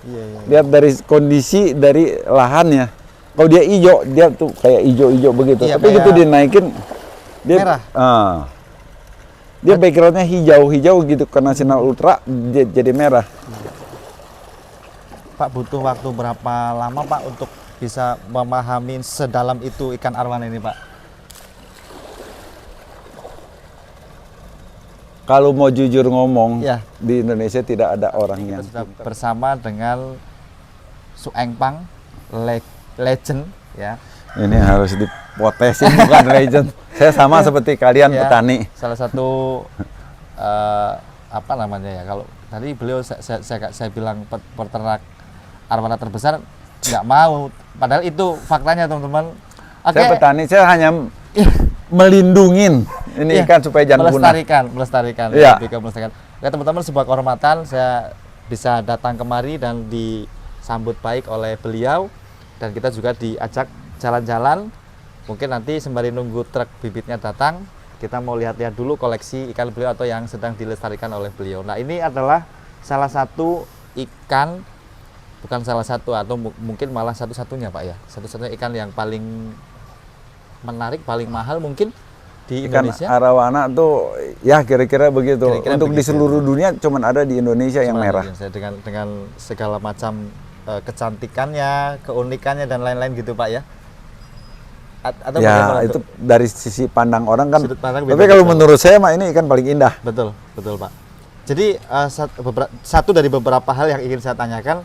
Iya, iya. Lihat dari kondisi dari lahannya. Kalau dia hijau, dia tuh kayak hijau-hijau begitu. Iya, Tapi kayak gitu dinaikin, dia merah. Dia backgroundnya hijau-hijau gitu karena sinar ultra dia jadi merah. Pak butuh waktu berapa lama Pak untuk bisa memahami sedalam itu ikan arwana ini Pak? Kalau mau jujur ngomong, Ya. di Indonesia tidak ada orang yang Kita sudah bersama dengan Su Engpang, legend ya. ini harus dipotesin bukan legend. Saya sama seperti kalian Ya, petani. salah satu apa namanya ya, kalau tadi beliau saya bilang peternak arwana terbesar nggak mau, padahal itu faktanya teman-teman. Saya petani, saya hanya melindungin ini Iya, ikan supaya jangan punah. melestarikan. Iya. Lebih ke melestarikan. Ya teman-teman, sebuah kehormatan saya bisa datang kemari dan disambut baik oleh beliau, dan kita juga diajak jalan-jalan. Mungkin nanti sembari nunggu truk bibitnya datang, kita mau lihat-lihat dulu koleksi ikan beliau atau yang sedang dilestarikan oleh beliau. Nah, ini adalah salah satu ikan, bukan salah satu atau mungkin malah satu-satunya Pak ya, satu-satunya ikan yang paling menarik, paling mahal mungkin di Ikan Indonesia. arawana tuh ya kira-kira begitu. Kira-kira Untuk di begitu. seluruh dunia cuman ada di Indonesia yang Cuma merah. Indonesia dengan segala macam kecantikannya, keunikannya dan lain-lain gitu Pak ya. Atau bagaimana Ya itu tuh? dari sisi pandang orang kan. Sudut pandang Tapi beda-beda. kalau menurut saya mah ini ikan paling indah. Betul, betul Pak. Jadi satu dari beberapa hal yang ingin saya tanyakan,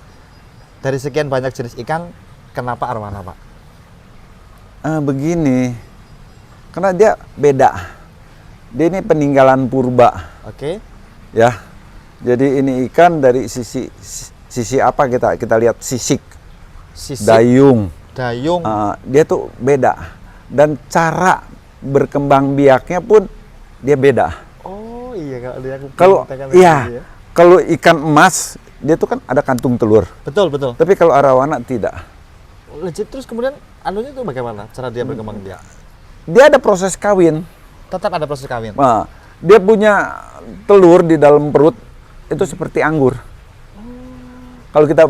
dari sekian banyak jenis ikan, kenapa arwana Pak? Begini, karena dia beda. Dia ini peninggalan purba, Oke. ya. Jadi ini ikan dari sisi apa kita lihat sisik, Sisik, dayung. dayung. Dia tuh beda dan cara berkembang biaknya pun dia beda. Oh iya, kalau dia Kalau kita kan iya, gitu ya. kalau ikan emas dia tuh kan ada kantung telur. Betul, betul. Tapi kalau arawana tidak. Legit. Terus kemudian anunya itu bagaimana cara dia berkembang biak? Dia ada proses kawin. Tetap ada proses kawin. Nah, dia punya telur di dalam perut itu seperti anggur. Kalau kita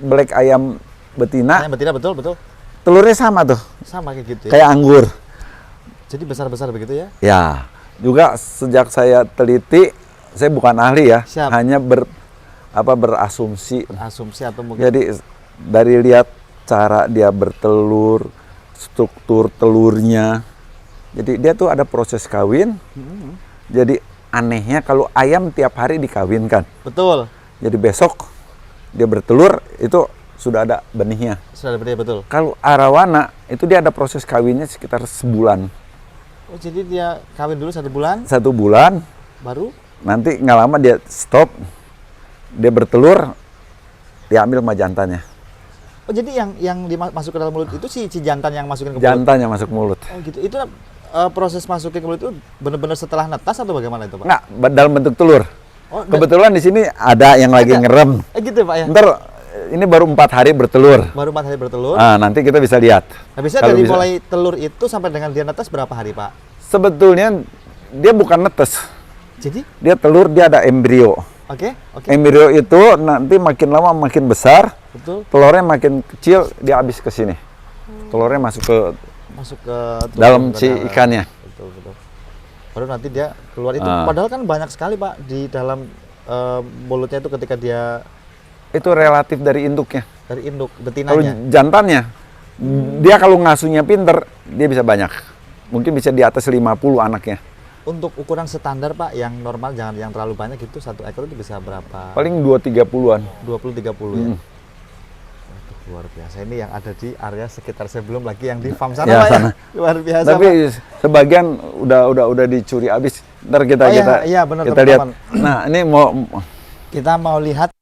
black ayam betina, Yang betina, betul, betul. telurnya sama tuh, Sama kayak gitu ya. kayak anggur. Jadi besar-besar begitu ya. Ya, juga sejak saya teliti, saya bukan ahli ya, Siap. hanya berasumsi. Asumsi atau mungkin Jadi dari lihat cara dia bertelur, struktur telurnya. Jadi dia tuh ada proses kawin. Jadi anehnya kalau ayam tiap hari dikawinkan. betul. Jadi besok dia bertelur itu sudah ada benihnya. Sudah ada benar, betul. Kalau arawana itu dia ada proses kawinnya sekitar sebulan. Oh, jadi dia kawin dulu 1 bulan, 1 bulan, baru nanti nggak lama dia stop, dia bertelur, dia ambil sama jantannya. oh jadi yang dimasuk ke dalam mulut itu si jantan yang masukin ke mulut. Jantannya masuk mulut. Oh gitu. Itu proses masukin ke mulut itu benar-benar setelah netas atau bagaimana itu, Pak? Nggak, dalam bentuk telur. Oh, Kebetulan di sini ada yang lagi Ada. ngerem. gitu Pak ya. Ntar ini baru 4 hari bertelur. Baru 4 hari bertelur. Nah, nanti kita bisa lihat. Nah, biasanya kalau dari bisa. mulai telur itu sampai dengan dia netas berapa hari, Pak? Sebetulnya dia bukan netes. Jadi, Dia telur, dia ada embrio. oke. Embrio itu nanti makin lama makin besar, Betul. telurnya makin kecil, dia habis ke sini. Telurnya masuk ke Masuk ke telur, dalam ke si dalam. ikannya. Betul, betul. Baru nanti dia keluar itu. Ah. Padahal kan banyak sekali, Pak, di dalam mulutnya itu ketika dia Itu relatif dari induknya. dari induk Kalau betinanya. jantannya, dia kalau ngasuhnya pinter, dia bisa banyak. Mungkin bisa di atas 50 anaknya. Untuk ukuran standar, Pak, yang normal jangan yang terlalu banyak itu satu ekor itu bisa berapa? Paling 2-30-an. 20-30 ya. Hmm. Waduh, luar biasa. Ini yang ada di area sekitar sebelum lagi yang di farm sana, Ya, Pak sana. ya. Luar biasa, Tapi Pak. sebagian udah dicuri habis. Ntar kita Oh, iya, benar, kita lihat. teman-teman. Nah, ini mau Kita mau lihat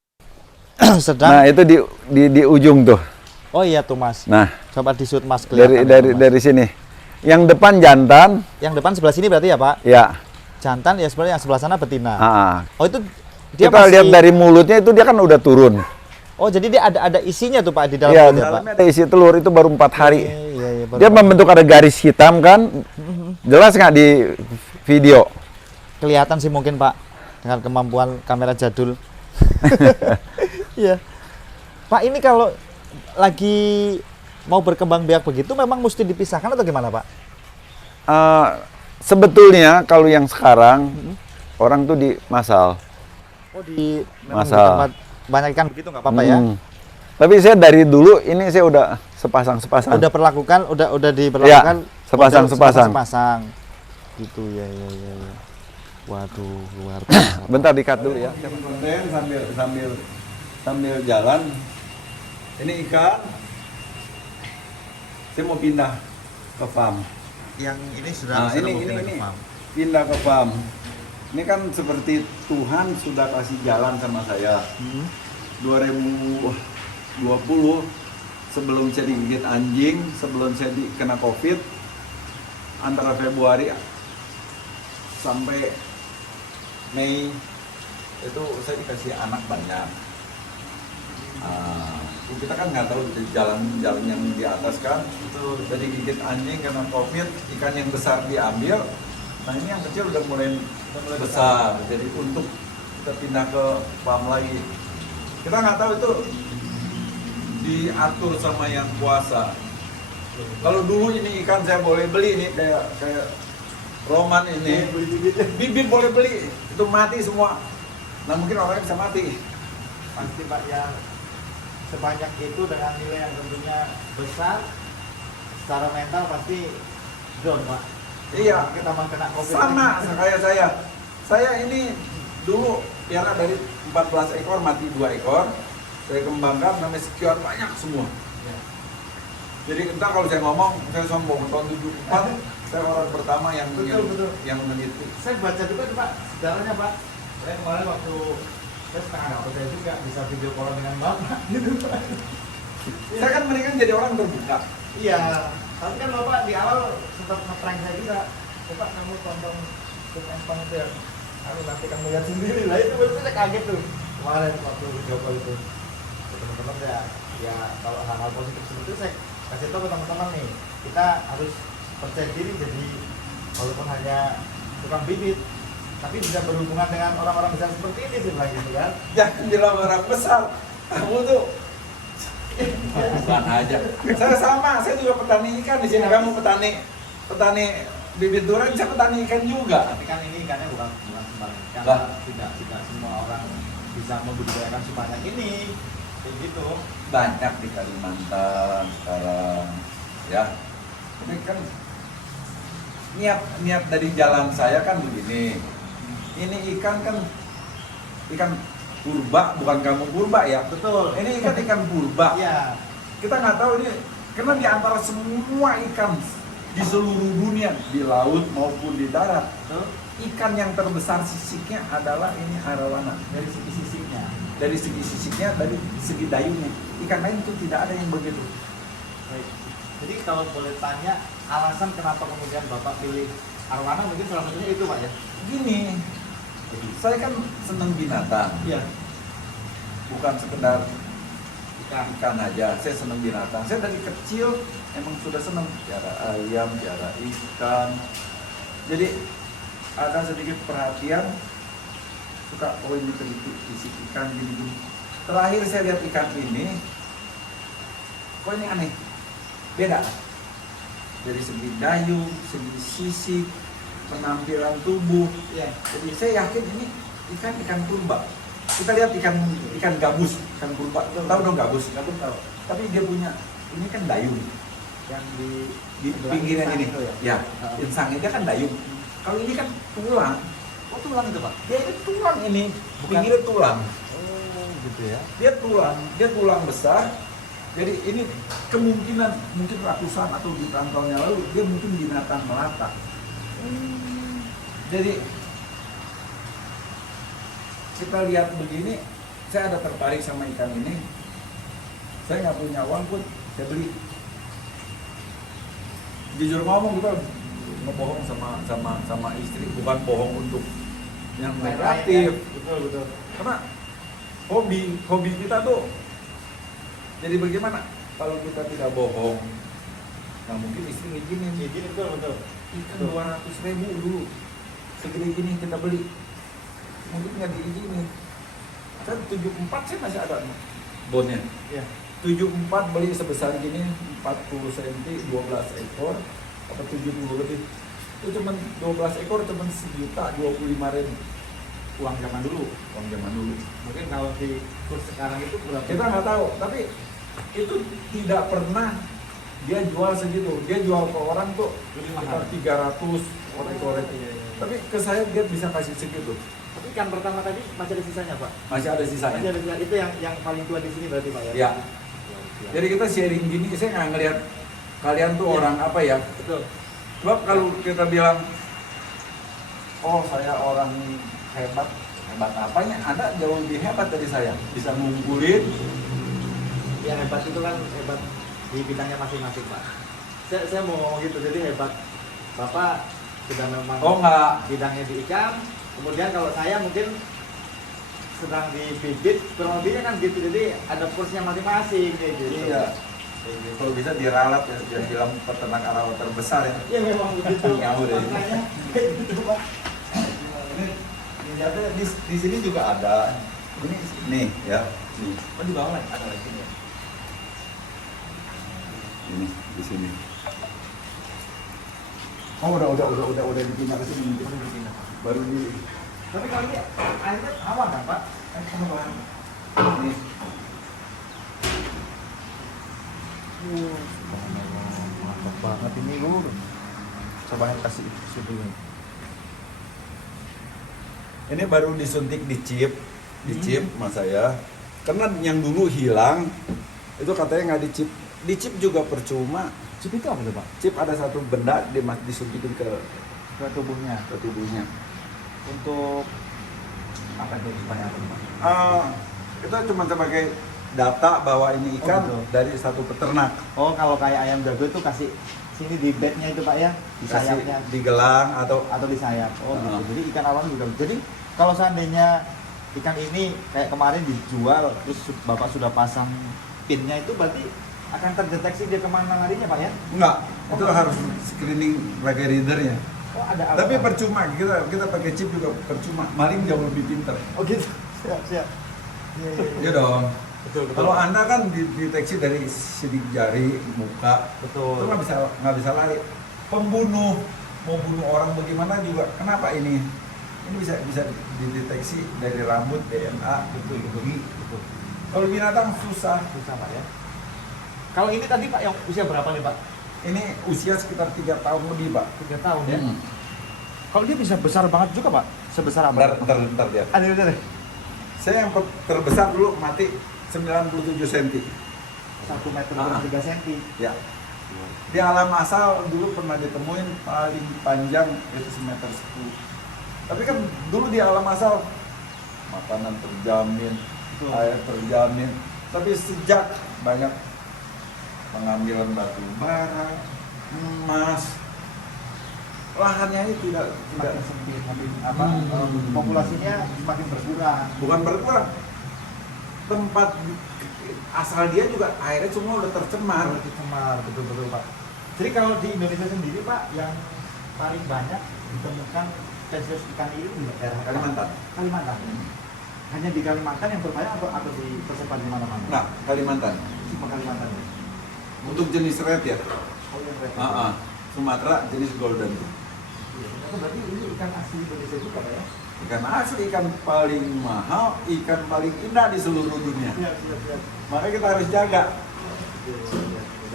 sedang. nah itu di ujung tuh. Oh iya tuh, Mas. Nah, Coba di shoot, Mas, kelihatan itu, Mas. dari sini. Yang depan jantan, Yang depan sebelah sini berarti ya, Pak? ya. Jantan ya, sebenarnya yang sebelah sana betina. Oh, itu dia Kita masih. lihat dari mulutnya itu dia kan udah turun. Oh, jadi dia ada isinya tuh, Pak, di dalam Ya, mulut ya, Pak. dalamnya ada isi telur itu baru 4 hari. Iya, iya, baru Dia membentuk ada garis hitam kan? Jelas nggak di video? kelihatan sih mungkin, Pak, dengan kemampuan kamera jadul. Iya. Pak, ini kalau lagi mau berkembang biak begitu memang mesti dipisahkan atau gimana, Pak? Sebetulnya kalau yang sekarang orang tuh di masal. Oh, memang di Masal. tempat banyak ikan begitu nggak apa-apa ya? Tapi saya dari dulu ini saya udah sepasang-sepasang. Udah diperlakukan sepasang-sepasang. sepasang. Gitu ya. Waduh, luar biasa. Bentar di-cut dulu ya. Konten sambil jalan. Ini ikan. Saya mau pindah ke farm. Yang ini sudah Nah, ini pindah ke farm. Ini kan seperti Tuhan sudah kasih jalan sama saya. 2020 sebelum saya digigit anjing, sebelum saya kena COVID, antara Februari sampai Mei itu saya dikasih anak banyak. Kita kan nggak tahu jalan yang di atas kan. Jadi gigit anjing karena COVID, ikan yang besar diambil. Nah ini yang kecil udah mulai besar. Jadi untuk kita pindah ke farm lagi. Kita nggak tahu itu diatur sama yang kuasa. Kalau dulu ini ikan saya boleh beli nih kayak Roman ini, bibit boleh beli, itu mati semua. Nah mungkin orangnya bisa mati. Pasti Pak ya, sebanyak itu dengan nilai yang tentunya besar, secara mental pasti down, Pak. Iya. Kita mau kena COVID. Sama kayak saya. Saya ini dulu piara dari 14 ekor mati 2 ekor. Saya kembangkan sampai sekian banyak semua. Ya. Jadi entah kalau saya ngomong, saya sombong tahun 74 saya orang pertama yang meneliti. Saya baca juga tuh, Pak, sejarahnya, Pak. Saya kemarin waktu saya setengah nggak percaya juga bisa video call dengan Bapak gitu, Pak. Saya kan mendingan jadi orang terbuka. Iya, tapi kan Bapak di awal sempat nge-prank saya juga. Coba kamu tonton film Empang itu ya. Kamu nanti kamu lihat sendiri lah, itu betul saya kaget tuh. Kemarin waktu video call itu. Teman-teman ya kalau hal-hal positif seperti itu saya kasih tahu ke teman-teman nih. Kita harus percaya diri jadi walaupun hanya tukang bibit, tapi bisa berhubungan dengan orang-orang besar seperti ini sih lah gitu kan. Jangan bilang orang besar. Kamu tuh bukan aja. Saya sama, saya juga petani ikan di sini. Kamu petani bibit durian, saya petani ikan juga. Tapi kan ini ikannya bukan sembarang ikan. Lah. Tidak semua orang bisa membudidayakan sebanyak ini. Kayak gitu. Banyak di Kalimantan sekarang, ya. Tapi kan niat dari jalan saya kan begini. Ini ikan kan ikan purba, bukan kamu purba ya. Betul. Ini ikan purba. Iya. Kita nggak tahu ini karena di antara semua ikan di seluruh dunia, di laut maupun di darat, ikan yang terbesar sisiknya adalah ini arowana. Dari segi sisiknya. Dari segi sisiknya, dari segi dayungnya. Ikan lain itu tidak ada yang begitu. Baik. Jadi kalau boleh tanya alasan kenapa kemudian Bapak pilih arwana mungkin salah satunya itu, Pak ya. Gini, saya kan senang binatang. Iya. Bukan sekedar ikan aja, saya senang binatang. Saya dari kecil emang sudah senang piara ayam, piara ikan. Jadi ada sedikit perhatian, suka ini teliti isi ikan gini. Terakhir saya lihat ikan ini, kok ini aneh, beda. Dari segi dayung, segi sisik, penampilan tubuh. Iya. Jadi saya yakin ini ikan purba. Kita lihat ikan gabus, ikan purba. Tahu dong gabus? Gabus tahu. Tapi dia punya ini kan dayung Yang di pinggiran ini. itu ya. Ya, insangnya dia kan dayung. Kalau ini kan tulang. Oh, tulang itu, Pak. Dia ini tulang ini, Bukan. pinggirnya tulang. Oh, gitu ya. Dia tulang besar. Jadi ini kemungkinan mungkin ratusan atau jutaan tahun yang lalu dia mungkin binatang melata. Jadi kita lihat begini, saya ada tertarik sama ikan ini. Saya nggak punya uang pun, saya beli. Jujur ngomong kita ngebohong sama istri, bukan bohong untuk yang negatif. Betul. Karena hobi kita tuh. Jadi bagaimana kalau kita tidak bohong? Nah mungkin istri ngizinin. Betul. Ikan 200.000 dulu, segede gini kita beli, mungkin nggak diizinin. Kan 74 sih masih ada nih. bonnya. Iya. 74 beli sebesar gini 40 cm 12 ekor apa 70 lebih. Itu cuma 12 ekor cuma 1.025.000 Uang zaman dulu. uang zaman dulu. Mungkin kalau di kurs sekarang itu berapa? Kita nggak tahu, tapi itu tidak pernah dia jual segitu. Dia jual ke orang tuh Lebih sekitar mahal. 300 korek-korek. Iya. Tapi ke saya dia bisa kasih segitu. Tapi ikan pertama tadi masih ada sisanya, Pak. Masih ada Masih sisanya. ada sisanya. Itu yang paling tua di sini berarti, Pak ya? Ya. Jadi kita sharing gini, saya nggak ngelihat kalian tuh Iya. orang apa ya. Betul. Sebab kalau kita bilang, oh saya orang hebat, hebat apanya? Anda jauh lebih hebat dari saya. Bisa ngumpulin. Ya hebat itu kan hebat di bidangnya masing-masing, Pak. Saya mau ngomong gitu, jadi hebat Bapak sudah memang Oh nggak. bidangnya di ikan. Kemudian kalau saya mungkin sedang di bibit, kurang lebihnya kan gitu. Jadi ada kursnya masing-masing kayak gitu. Iya. Kalau bisa diralat ya, dia bilang peternak arawa terbesar ya. Ya memang begitu. Ngawur ya. Makanya kayak gitu, Pak. Ini ada di sini juga ada. Ini nih ya. Nih. Oh di bawah ada lagi ya. Ini di sini. Oh udah dipindah ke sini. Baru di. Tapi kalau ini airnya awan kan, Pak? Ini. Mantap banget ini, Lur. Coba kasih dulu. Ini baru disuntik di chip mas saya. Karena yang dulu hilang itu katanya nggak dicip. Dicip juga percuma. Chip itu apa tuh, Pak? Chip ada satu benda disuntikin ke Ke tubuhnya. Untuk apa itu supaya apa, Pak? Itu cuma sebagai data bahwa ini ikan betul. dari satu peternak. Oh, kalau kayak ayam jago itu kasih sini di bednya itu, Pak ya, di Kasih sayapnya di gelang atau atau di sayap. Oh, gitu. Heeh. Jadi ikan awan juga. Jadi kalau seandainya ikan ini kayak kemarin dijual terus Bapak sudah pasang pinnya itu berarti akan terdeteksi dia kemana larinya, Pak ya? enggak, itu harus screening pakai readernya. Oh, ada Tapi percuma, kita pakai chip juga percuma. Maling jauh lebih pintar. Oh gitu. Siap. Iya. Iya dong. Betul. Kalau Anda kan dideteksi dari sidik jari, muka, Betul. itu nggak bisa lari. Pembunuh mau bunuh orang bagaimana juga. Kenapa ini? Ini bisa dideteksi dari rambut, DNA, Betul. gigi. Betul. Kalau binatang susah. Susah, Pak ya. Kalau ini tadi, Pak, yang usia berapa nih, Pak? Ini usia sekitar 3 tahun lebih, Pak. 3 tahun ya. Hmm. Kalau dia bisa besar banget juga, Pak. Sebesar apa? Ntar dia. Ada. Saya yang terbesar dulu mati 97 cm. 1 meter Ah. 3 cm. Ya. Di alam asal dulu pernah ditemuin paling panjang itu semeter 10. Tapi kan dulu di alam asal makanan terjamin, Betul. air terjamin. Tapi sejak banyak pengambilan batu bara, emas, lahannya itu tidak Semakin sempit, semakin populasinya semakin berkurang. bukan berkurang. Tempat asal dia juga airnya semua udah tercemar. Cemar, betul Pak. Jadi kalau di Indonesia sendiri, Pak, yang paling banyak ditemukan spesies ikan ini di daerah Kalimantan. Kalimantan. Hanya di Kalimantan yang terbanyak atau tersebar di mana-mana? Nah, Kalimantan. Cuma Kalimantan. Untuk jenis red ya. Oh, yang red. Sumatera jenis golden. Iya, ternyata berarti ini ikan asli Indonesia juga, Pak ya? Ikan asli, ikan paling mahal, ikan paling indah di seluruh dunia. Iya. Makanya kita harus jaga. Iya.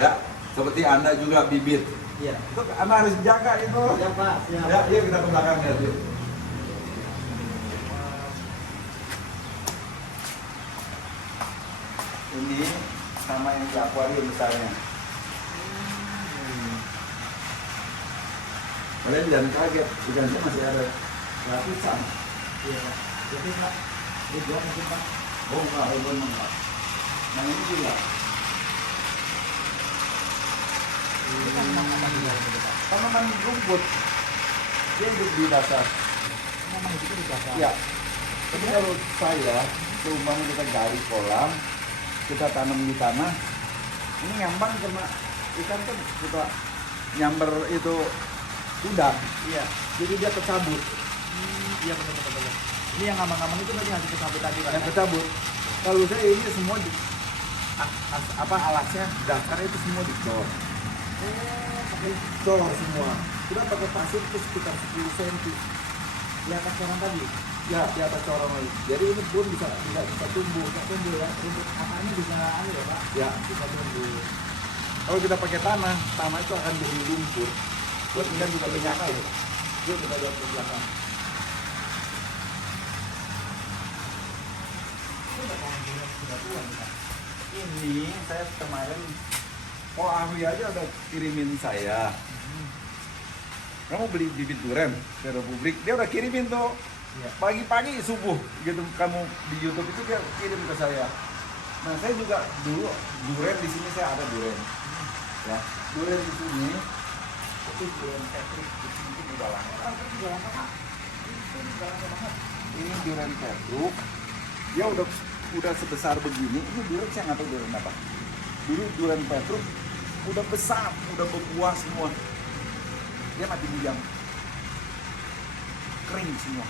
Ya, seperti Anda juga bibit. Iya. Itu Anda harus jaga itu. Ya, Pak. Siap. Ya, yuk kita ke belakang ya. Yuk. Ini sama yang di akuarium misalnya. Kalian jangan kaget, ikannya masih ada ratusan. Iya. Jadi, Pak, ini dua mungkin, Pak. Oh enggak, enggak. Yang ini juga. Ini kan tanaman di dalam itu, Pak. Tanaman rumput. Dia hidup di dasar. Tanaman itu di dasar. Ya. Tapi kalau saya, seumpama kita gali kolam, kita tanam di tanah, ini ngambang karena ikan kan suka nyamber itu udang. Iya. Jadi dia tercabut. Iya benar. Ini yang ngambang-ngambang itu tadi hasil kecabut tadi, Pak. Yang kecabut. Kalau saya ini semua alasnya, dasarnya itu semua dicor. Dicor semua. Kita pakai pasir itu sekitar 10 cm. Di atas orang tadi. Ya, di atas corong lagi. Jadi ini pun bisa tumbuh. Bisa tumbuh ya. Rumput akarnya bisa ya Pak. Ya. Bisa tumbuh. Kalau kita pakai tanah itu akan jadi lumpur. Terus kemudian juga penyakit. Yuk kita lihat ke belakang. Ini saya kemarin Ahli aja udah kirimin saya. Kamu beli bibit durian ke Republik, dia udah kirimin tuh. Pagi-pagi subuh gitu, kamu di YouTube itu dia kirim ke saya. Nah saya juga dulu durian di sini, saya ada durian. Ya, durian di sini itu durian Petruk di sini juga lama. Ini durian Petruk, dia udah sebesar begini. Ini durian saya nggak tahu durian apa. Dulu durian Petruk udah besar, udah berbuah semua. Dia mati diam, kering semua.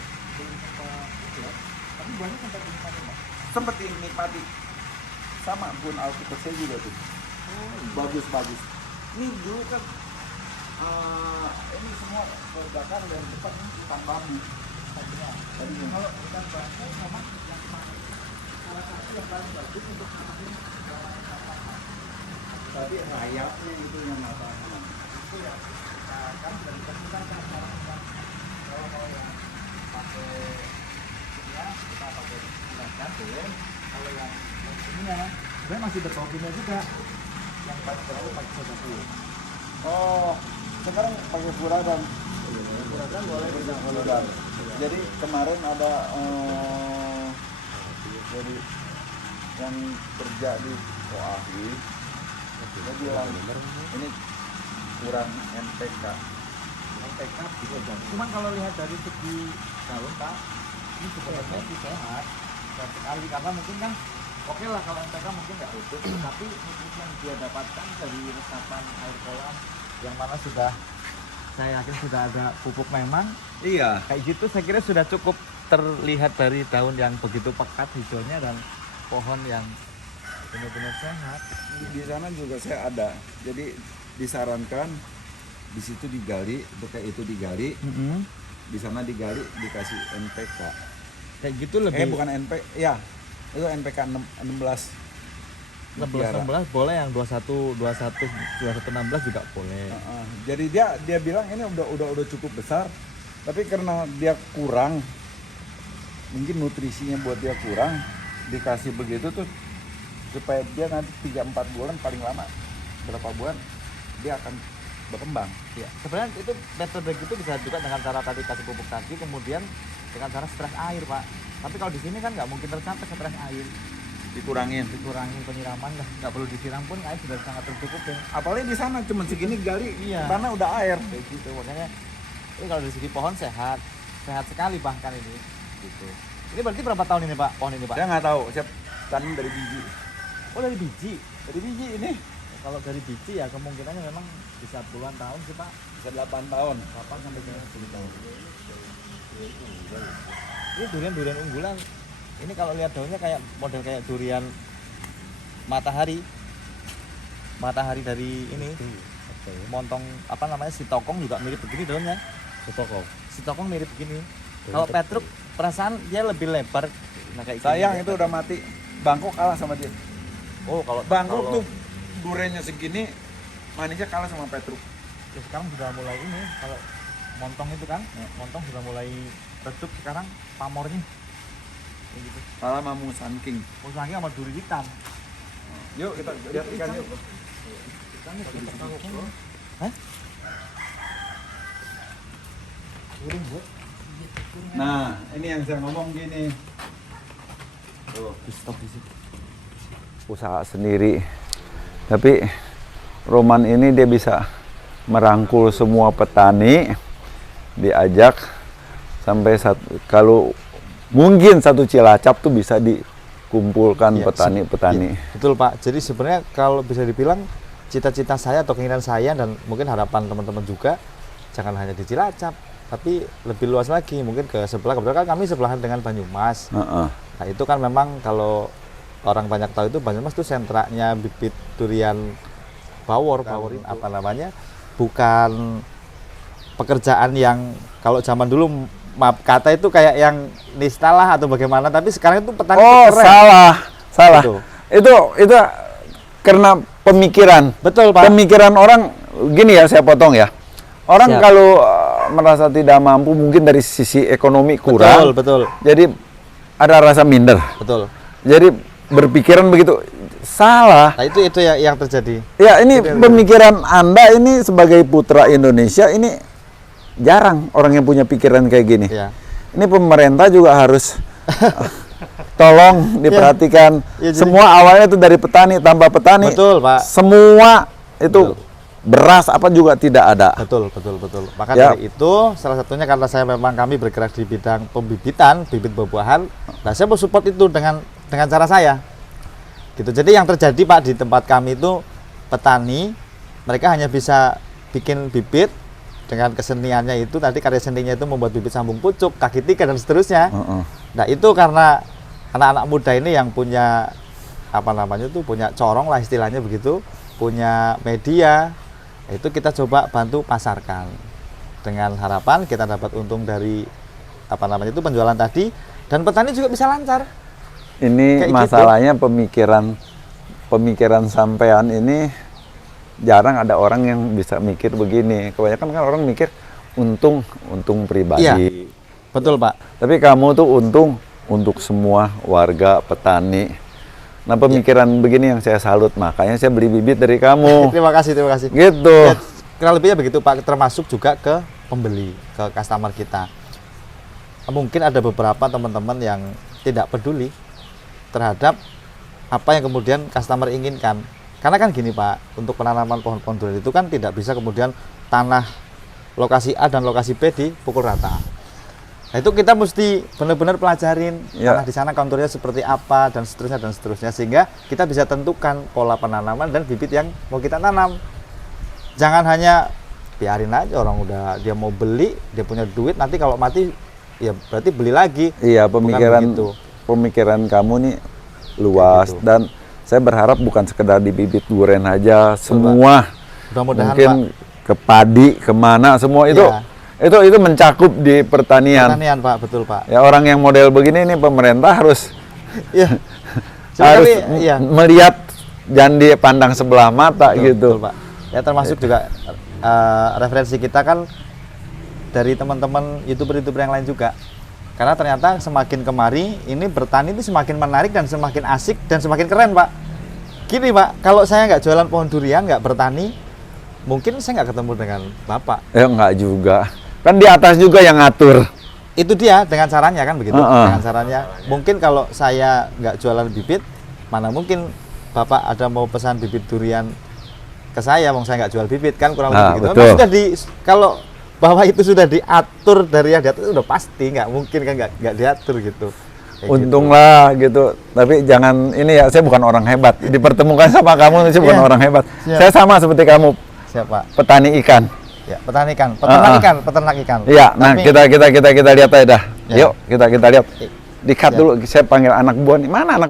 Tapi buahnya sempat dinikmati Pak. Sempat dinikmati. Sama bun alpukat saya juga tuh. Bagus. Ini dulu kan ini semua berdakan dari depan ini hutan bambu. Tadinya. Kalau hutan bambu memang yang salah satu yang paling bagus untuk menanam Tapi rayapnya itu yang masalah. itu ya kan sudah ditentukan kan sekarang kan kalau mau yang pakai ya kita pakai silahkan boleh. Kalau yang ini ya sebenarnya masih berkopinya juga yang paling terlalu pakai soda putih. Oh, sekarang pakai furadan. Furadan boleh bisa Furadan. Jadi kemarin ada jadi yang kerja di Ahli, dia bilang ini kurang NPK. NPK bisa jadi. Cuman kalau lihat dari segi daun Pak, ini sebenarnya sih sehat sekali karena mungkin kan oke lah kalau NPK mungkin nggak utuh, tapi nutrisi yang dia dapatkan dari resapan air kolam yang mana sudah saya yakin sudah ada pupuk memang Iya. kayak gitu, saya kira sudah cukup terlihat dari daun yang begitu pekat hijaunya dan pohon yang benar-benar sehat. Di sana juga saya ada. Jadi disarankan di situ digali, kayak itu digali, di sana digali dikasih NPK. Kayak gitu lebih. Bukan NPK, ya itu NPK 16. 16 boleh, yang 21 16 juga boleh. Jadi dia bilang ini udah cukup besar, tapi karena dia kurang, mungkin nutrisinya buat dia kurang, dikasih begitu tuh supaya dia nanti 3-4 bulan paling lama berapa bulan dia akan berkembang. Ya, sebenarnya itu metode gitu bisa juga dengan cara tadi kasih pupuk tadi, kemudian dengan cara stres air Pak. Tapi kalau di sini kan nggak mungkin tercapai stres air. Dikurangin Penyiraman nggak perlu disiram pun air sudah sangat tercukupi. Apalagi di sana cuma segini gali, Iya. Karena udah air. Kayak gitu, makanya ini kalau dari segi pohon sehat sekali bahkan ini. Gitu. Ini berarti berapa tahun ini Pak pohon ini Pak? Saya nggak tahu, saya tanam dari biji. Oh dari biji. Dari biji ini Kalau dari biji ya kemungkinannya memang bisa puluhan tahun sih Pak. bisa 8 tahun. 8 sampai 10 tahun. Ini durian unggulan. Ini kalau lihat daunnya kayak model kayak durian matahari dari ini. Montong apa namanya sitokong juga mirip begini daunnya. Sitokong mirip begini. Kalau Petruk perasaan dia lebih lebar. Nah, kayak Sayang gini. itu udah mati. Bangkok kalah sama dia. Oh kalau Bangkok tuh duriannya segini, manisnya kalah sama Petruk. ya sekarang sudah mulai ini kalau montong itu kan, montong sudah mulai redup sekarang pamornya. Kayak gitu. Kalah sama Musan King. Musangnya sama duri hitam. Yuk kita lihat ikan yuk. Ikannya kita tahu. Hah? Burung Bu. Nah, ini yang saya ngomong gini. Tuh. Di stop di situ. Usaha sendiri. Tapi Roman ini dia bisa merangkul semua petani, diajak sampai kalau mungkin satu Cilacap tuh bisa dikumpulkan Ya, petani-petani. Betul Pak. Jadi sebenarnya kalau bisa dibilang cita-cita saya atau keinginan saya dan mungkin harapan teman-teman juga jangan hanya di Cilacap, tapi lebih luas lagi mungkin ke sebelah. Kebetulan kan kami sebelahan dengan Banyumas. Nah itu kan memang kalau orang banyak tahu itu Banyumas itu sentranya bibit durian bawor ini apa namanya, bukan pekerjaan yang kalau zaman dulu maaf kata itu kayak yang nista lah atau bagaimana, tapi sekarang itu petani Oh, keren. salah. Gitu. Itu karena pemikiran. Betul, Pak. Pemikiran orang gini ya, saya potong ya. Orang Siap. kalau merasa tidak mampu mungkin dari sisi ekonomi kurang. Betul. Jadi ada rasa minder. Betul. Jadi berpikiran begitu. Salah. Nah, itu yang terjadi. Ya, ini pemikiran Anda ini sebagai putra Indonesia ini jarang orang yang punya pikiran kayak gini. Ya. Ini pemerintah juga harus tolong diperhatikan. Ya, jadi- Semua awalnya itu dari petani, tambah petani. Betul, Pak. Semua itu beras apa juga tidak ada. Betul. Maka Ya. dari itu salah satunya karena kami bergerak di bidang pembibitan, bibit buah-buahan. Nah, saya mau support itu dengan cara saya. Gitu. Jadi yang terjadi, Pak, di tempat kami itu petani mereka hanya bisa bikin bibit dengan keseniannya itu tadi, karya seninya itu membuat bibit sambung pucuk, kaki tiga dan seterusnya. Nah, itu karena anak-anak muda ini yang punya apa namanya itu, punya corong lah istilahnya begitu, punya media, itu kita coba bantu pasarkan dengan harapan kita dapat untung dari apa namanya itu penjualan tadi, dan petani juga bisa lancar. Ini Kayak gitu. masalahnya pemikiran sampean ini jarang ada orang yang bisa mikir begini. Kebanyakan kan orang mikir untung pribadi. Iya. Betul, Pak. Tapi kamu tuh untung untuk semua warga petani. Nah, pemikiran begini yang saya salut, makanya saya beli bibit dari kamu. Terima kasih. Gitu. Ya, kurang lebihnya begitu, Pak, termasuk juga ke pembeli, ke customer kita. Mungkin ada beberapa teman-teman yang tidak peduli terhadap apa yang kemudian customer inginkan. Karena kan gini, Pak, untuk penanaman pohon-pohon durian itu kan tidak bisa kemudian tanah lokasi A dan lokasi B dipukul rata. Nah, itu kita mesti benar-benar pelajarin tanah di sana konturnya seperti apa dan seterusnya sehingga kita bisa tentukan pola penanaman dan bibit yang mau kita tanam. Jangan hanya biarin aja orang udah dia mau beli, dia punya duit, nanti kalau mati ya berarti beli lagi. Iya, Bukan pemikiran kamu nih luas, gitu. dan saya berharap bukan sekedar di bibit durian aja, semua. Mudah-mudahan, Mungkin Pak, ke padi, kemana, semua itu. Iya. Itu mencakup di pertanian. Pak, betul, Pak. Ya, orang yang model begini nih pemerintah harus Iya. harus Iya. melihat, jangan dipandang sebelah mata gitu. Betul, Pak. Ya, termasuk juga referensi kita kan dari teman-teman YouTuber-YouTuber yang lain juga. Karena ternyata semakin kemari ini bertani itu semakin menarik dan semakin asik dan semakin keren, Pak. Gini, Pak, kalau saya nggak jualan pohon durian, nggak bertani, mungkin saya nggak ketemu dengan Bapak. Ya nggak juga. Kan di atas juga yang ngatur. Itu dia dengan caranya kan begitu. Heeh. Dengan caranya. Mungkin kalau saya nggak jualan bibit, mana mungkin Bapak ada mau pesan bibit durian ke saya, mau saya nggak jual bibit kan kurang lebih gitu. Betul. Memang sudah kalau bahwa itu sudah diatur dari yang diatur, itu udah pasti nggak mungkin kan nggak diatur gitu. Kayak Untunglah gitu. Tapi jangan ini ya, saya bukan orang hebat. Dipertemukan sama kamu, saya bukan Iya. orang hebat. Siap. Saya sama seperti kamu, gitu. Siapa? petani ikan. Ya, peternak ikan, peternak ikan. Iya, nah Tapi- kita lihat aja dah. Ya. Yuk, kita lihat. Di-cut Ya. dulu, saya panggil anak buah nih. Mana anak